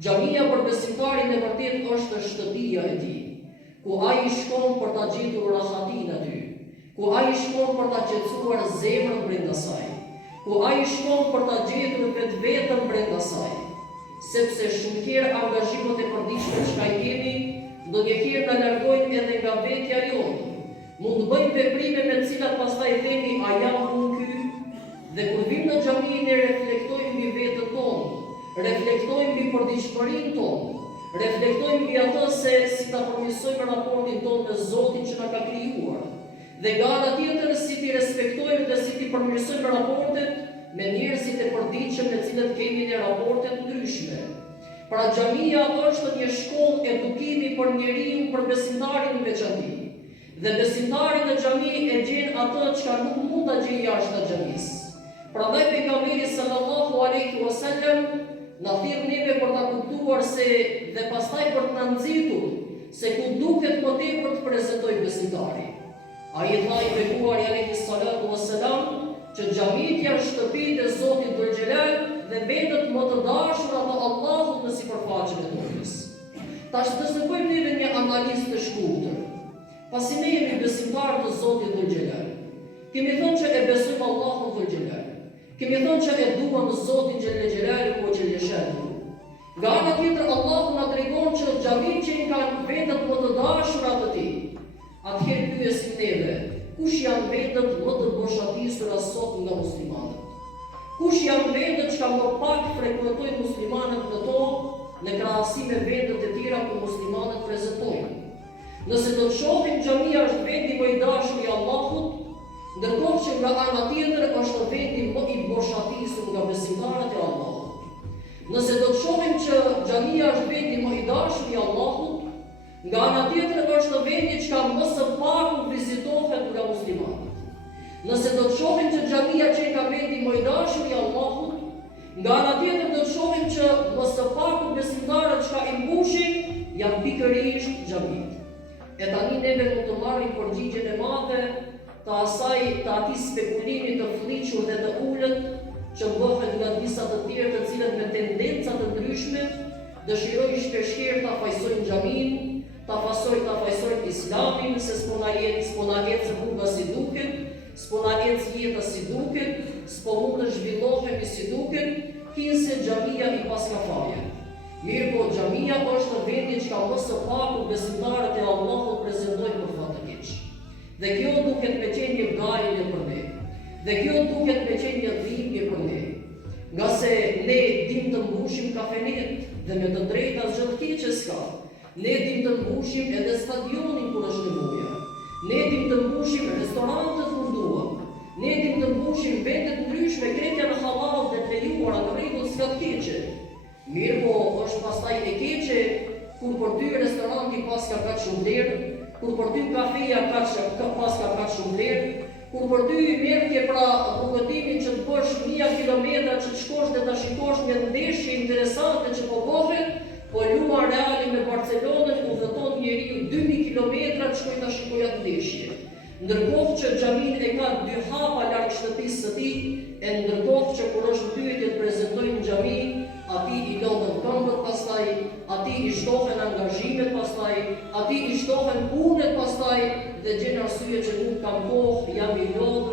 Xhamia për besimtarin e vërtet është shtëpia e tij, ku ai shkon për ta gjetur rahatinë aty, ku ai shkon për ta qetësuar zemrën brenda saj, ku ai shkon për ta gjetur vetveten brenda saj, sepse shumë herë angazhimet e përditshme që i kemi, ndonjëherë na largojnë edhe nga vetja jonë. Mund të bëjmë veprime me të cilat pastaj themi a jam unë ky? Dhe kur vim në xhami ne reflektojmë mbi veten tonë, reflektojmë mbi përditshmërinë tonë, reflektojmë mbi atë se si ta përmirësojmë raportin tonë me Zotin që na ka krijuar. Dhe nga ana tjetër si ti respektojmë dhe si ti përmirësojmë raportet me njerëzit e përditshëm me cilët kemi në raporte të ndryshme. Pra xhamia është një shkollë edukimi për njeriu, për besimtarin në veçantë. Dhe besimtari në xhami e gjen atë çka nuk mund ta gjejë jashtë xhamisë. Prandaj pejgamberi sallallahu alaihi wasallam na thirr neve për ta kuptuar se dhe pastaj për të na nxitur se ku duhet më tepër të prezantoj besimtari. Ai tha i bekuari alaihi salatu wassalam që xhamit janë shtëpitë e Zotit Dhul Xhelal dhe vendet më të dashura të Allahut në sipërfaqen e tokës. Tash të bëjmë neve një analizë të shkurtër. Pasi ne jemi besimtarë të Zotit Dhul Xhelal, kemi thënë që e besojmë Allahun Dhul Xhelal, kemi thënë që e duam Zotin Xhelal Xhelalu o Xheleshatu. Nga ana tjetër Allahu na tregon që xhamit që kanë vendet më të dashura të tij. Atëherë pyesim neve, kush janë vendet më të boshatisura sot nga muslimanët? Kush janë vendet që më pak frekuentojnë muslimanët në to në krahasim me vendet e tjera ku muslimanët prezentojnë? Nëse do të shohim xhamia është vendi më i dashur i Allahut, ndërkohë që nga ana tjetër është vendi më i boshatisur nga besimtarët e Allahut. Nëse do të shohim që xhamia është vendi më i dashur i Allahut, nga ana tjetër është vendi që më së paku vizitohet nga muslimanët. Nëse do të shohim që xhamia që ka vendi më i dashur i Allahut, nga ana tjetër do të shohim që më së paku besimtarët që i mbushin janë pikërisht xhamit. E tani neve mund të marrim përgjigjen e madhe të atij spekulimi të fliqur dhe të ulët që bëhet nga disa të tjerë të cilët me tendenca të ndryshme dëshirojnë shpeshherë ta fajsojnë xhamin, ta fajsojnë islamin, se s'po na ecë rruga si duket, s'po na ecë jeta si duket, s'po mund të zhvillohemi si duket, kinse xhamia i paskafaje. Mirë po, xhamia është vendi që ka më së paku besimtarët e Allahut prezentojnë për fat të keq. Dhe kjo duket me qenë një gajlje për ne. Dhe kjo duket me qenë një dhimbje për ne. Nga se ne dim të mbushim kafenet dhe me të drejta asgjë të keqe s'ka. Ne dim të mbushim edhe stadionin kur është nevoja. Ne dim të mbushim restorantet kur duam. Ne dim të mbushim vendet ndryshme, kretja në halal dhe të lejuara në rregull s'ka të keqe. Mirë po, është pastaj e keqe kur për ty restoranti paska ka shumë vlerë, kur për ty kafeja paska ka shumë vlerë, kur për ty merrje pra rrugëtimin që të bësh 1000 kilometra që të shkosh dhe ta shikosh një ndeshje interesante që po bëhet, po luma Reali me Barcelonën udhëton njeriu 2000 kilometra të shkojë ta shikojë atë ndeshje. Ndërkohë që xhamin e ka 2 hapa larg shtëpisë së tij, e ndërkohë që kur është pyetje të prezantojnë xhamin, ati i lodhen këmbët pastaj, ati i shtohen angazhimet pastaj, ati i shtohen punët pastaj, dhe gjen arsye që nuk kam kohë, jam i lodhur